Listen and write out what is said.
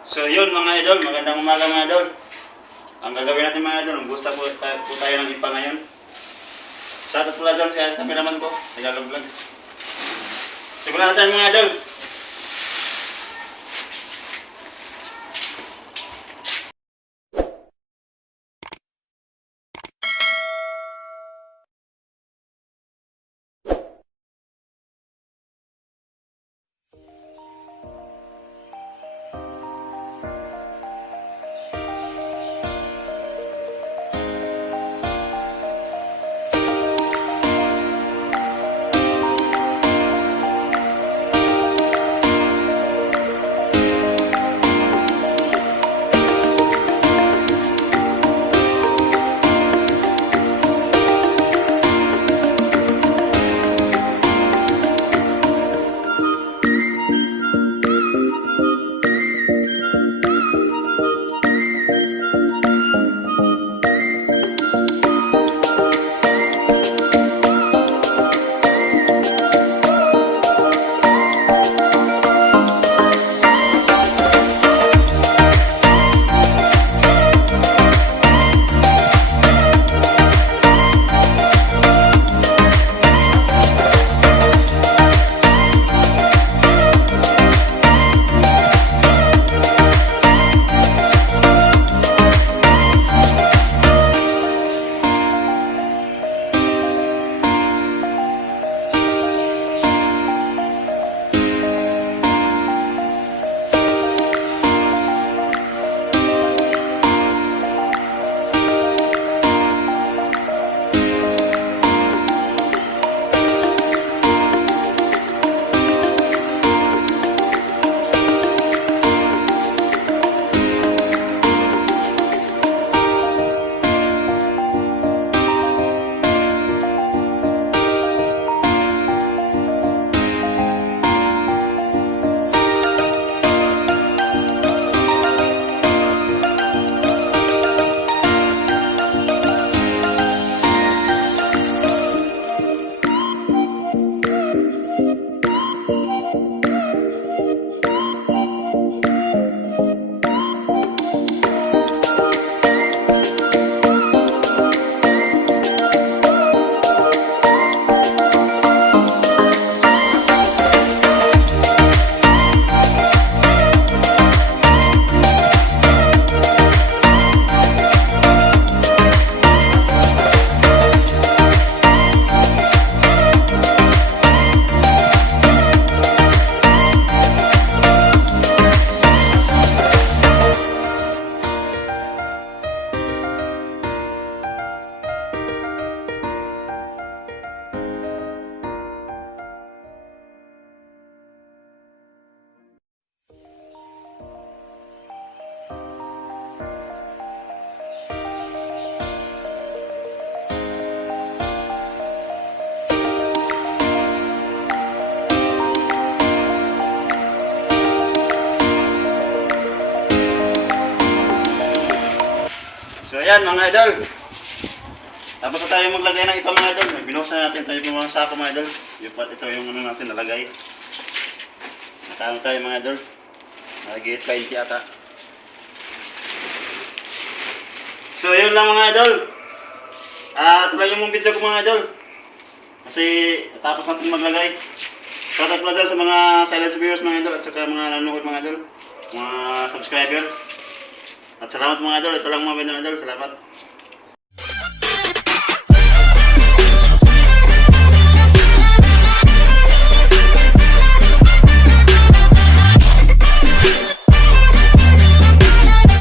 So yun mga idol, magandang umaga mga idol. Ang gagawin natin mga idol, gusto po tayo ng ipa ngayon. Shoutout pala doon sa cameraman ko, Tagalog Vlog. Simulan natin mga idol. So ayan mga idol. Tapos na tayo maglagay ng ipa mga idol. Binuhusan natin tayo ng mga sako mga idol. Yung pat ito yung ano natin nalagay. Nakaano tayo mga idol. Nagigit 20 ata. So yun lang mga idol. Tuloy yung video ko mga idol. Kasi tapos natin maglagay. Shoutout pala dyan sa mga silent viewers mga idol at saka mga nanonood mga idol. Mga subscriber. At salamat mga idol. Ito lang mga idol. Salamat.